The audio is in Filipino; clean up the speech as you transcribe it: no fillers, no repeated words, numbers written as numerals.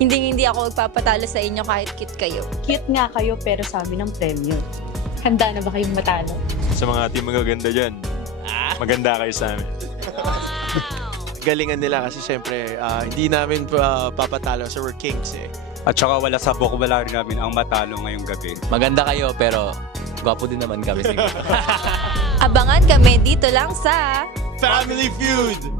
Hindi ako magpapatalo sa inyo kahit cute kayo. Cute nga kayo pero sa amin ang premyo. Handa na ba kayong matalo? Sa mga team magaganda dyan, maganda kayo sa amin. Galingan nila kasi syempre hindi namin papatalo so we're kings eh. At saka wala sa vocabulary namin ang matalo ngayong gabi. Maganda kayo pero gwapo din naman kami siguro. Abangan kami dito lang sa Family Feud!